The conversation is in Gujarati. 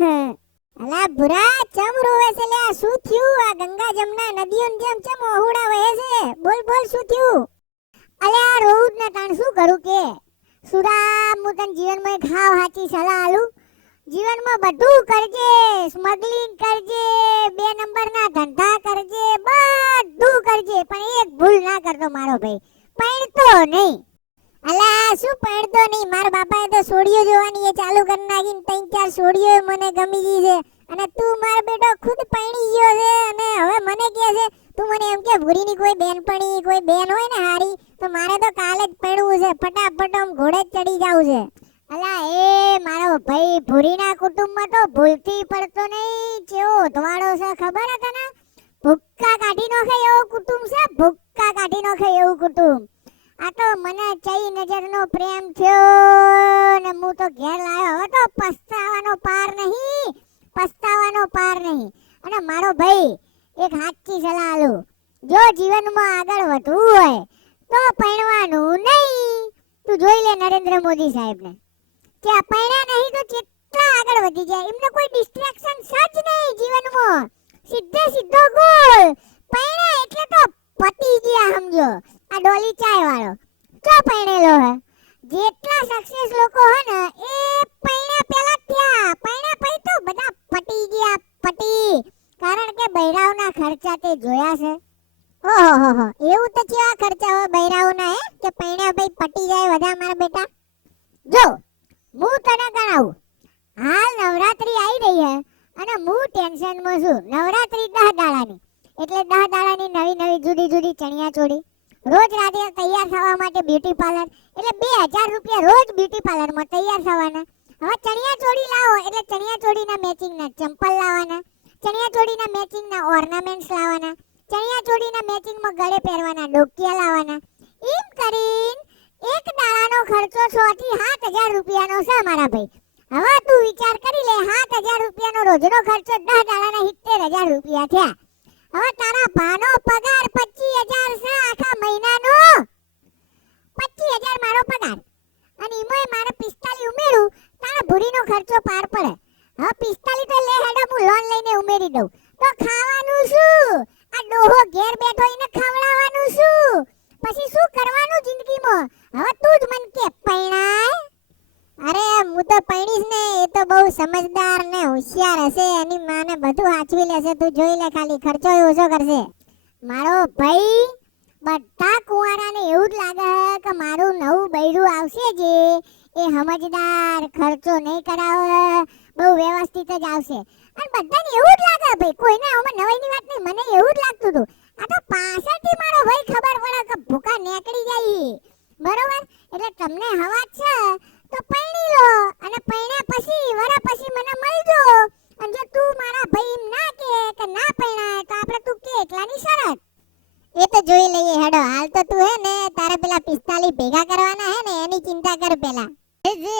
અલા ભુરા ચમ રોવે છે લે? શું થયું? આ ગંગા જમના નદીઓની જેમ ચમ ઓહુડા વહે છે? બોલ બોલ શું થયું? અલ્યા રોઉં જ ને તાણ શું કરું કે? સુરા હું તને જીવનમાં એક હાવ હાચી સલાહ આલું. જીવનમાં બધું કરજે, સ્મગલિંગ કરજે, 2 નંબરના ધંધા કરજે, બધું કરજે, પણ એક ભૂલ ના કરતો મારો ભાઈ, પૈણતો નહીં. અલા શું પૈણતો નહીં? મારા બાપાએ તો સોડિયો જોવાની એ ચાલુ કરી નાખીને 3-4 સોડિયો મને ગમી ગઈ છે, અને તું મારો બેટો ખુદ પૈણી ગયો છે, અને હવે મને કહે છે તું મને એમ કે ભૂરીની કોઈ બેનપણી કોઈ બેન હોય ને હારી તો મારે તો કાલે જ પૈણવું છે, ફટાફટ આમ ઘોડે જ ચડી જાવું છે. અલા એ મારો ભાઈ ભૂરીના કુટુંબમાં તો ભૂલથી પડતો નહીં, કેવો ધવાડો છે ખબર હે તને? ભૂક્કા કાઢી નાખે એવું કુટુંબ છે, ભૂક્કા કાઢી નાખે એવું કુટુંબ. આ તો મને ચઈ નજરનો પ્રેમ થયો ને હું તો ઘેર લાવ્યો. હવે તો પસ્તાવાનો પાર નહીં, પસ્તાવાનો પાર નહીં. અને મારો ભાઈ એક સાચી સલાહ આલું, જો જીવનમાં આગળ વધવું હોય તો પૈણવાનું નહીં. તું જોઈ લે નરેન્દ્ર મોદી સાહેબને, કે આ પૈણા નહીં તો કેટલા આગળ વધી જાય. એમને કોઈ ડિસ્ટ્રેક્શન જ નહીં જીવનમાં, સીધે સીધો ગોલ. પૈણા એટલે તો પતી ગયા સમજો. આ ડોલી ચાય વાળો ચો પૈણેલો હે? જેટલા સક્સેસ લોકો હે ને એ પૈણા પહેલા થયા, પૈણા પછી તો બધા પટી ગયા, પટી. કારણ કે બૈરાઓના ખર્ચા તે જોયા છે? ઓહો એવું તો કેવા ખર્ચા હોય બૈરાઓના હે કે પૈણા ભાઈ પટી જાય બધા મારા બેટા? જો હું તને ગણાવું, હાલ નવરાત્રી આવી રહી હે અને હું ટેન્શનમાં છું. નવરાત્રી 10 દાડાની, એટલે 10 દાડાની નવી નવી જુદી જુદી ચણિયા ચોળી, રોજ રાતે તૈયાર થવા માટે બ્યુટી પાર્લર, એટલે 2000 રૂપિયા રોજ બ્યુટી પાર્લરમાં તૈયાર થવાના. હવે ચણિયા ચોળી લાવો એટલે ચણિયા ચોળીના મેચિંગના ચંપલ લાવવાના, ચણિયા ચોળીના મેચિંગના ઓર્નામેન્ટ્સ લાવવાના, ચણિયા ચોળીના મેચિંગમાં ગળે પહેરવાના ડોકિયા લાવવાના. એમ કરીને એક દાડાનો ખર્ચો 6 થી 7000 રૂપિયાનો છે મારા ભાઈ. હવે તું વિચાર કરી લે, 7000 રૂપિયાનો રોજનો ખર્ચો 10 દાડાના 70000 રૂપિયા થયા. હવે તારા ભાનો પગાર 25000 છે આખા મહિનાનો, 25000 મારો પગાર, અને એમાંય મારે 45 ઉમેરું તારા ભૂરીનો ખર્ચો પાર પડે. હવે 45 તો લે હેડો હું લોન લઈને ઉમેરી દઉં, તો ખાવાનું શું? આ ડોહો ઘેર બેઠો એને ખવડાવવાનું શું? પછી શું કરવાનું જિંદગીમાં? હવે તું જ મન કે પૈણાય? અરે હું તો પૈણીશ ને, એ તો બહુ સમજદાર ને હોશિયાર હશે, એની માને બધું સાચવી લેશે. તું જોઈ લે, ખાલી ખર્ચો ઓછો કરશે. મારો ભાઈ બધા કુંવારાને એવું જ લાગે કે મારું નવું બૈરું આવશે જે એ સમજદાર, ખર્ચો નહીં કરાવે, બહુ વ્યવસ્થિત જ આવશે. અને બધાને એવું જ લાગે ભાઈ, કોઈને આમાં નવાઈની વાત નહીં, મને એવું જ લાગતું હતું. આ તો પાછળથી મારો ભાઈ ખબર પડે કે ભૂકા નીકળી જાય બરોબર. એટલે તમને હવા છે તો પૈણી લો, અને પૈણ્યા પછી વરા પછી મને મળજો. અને જો તું મારા ભાઈ ના કે ના પૈણાય તો આપણે તું કે એટલાની શરત એ તો જોઈ લઈએ હેડો. હાલ તો તું હે ને તારા પેલા 45 ભેગા કરવાના હે ને એની ચિંતા કર પેલા. જે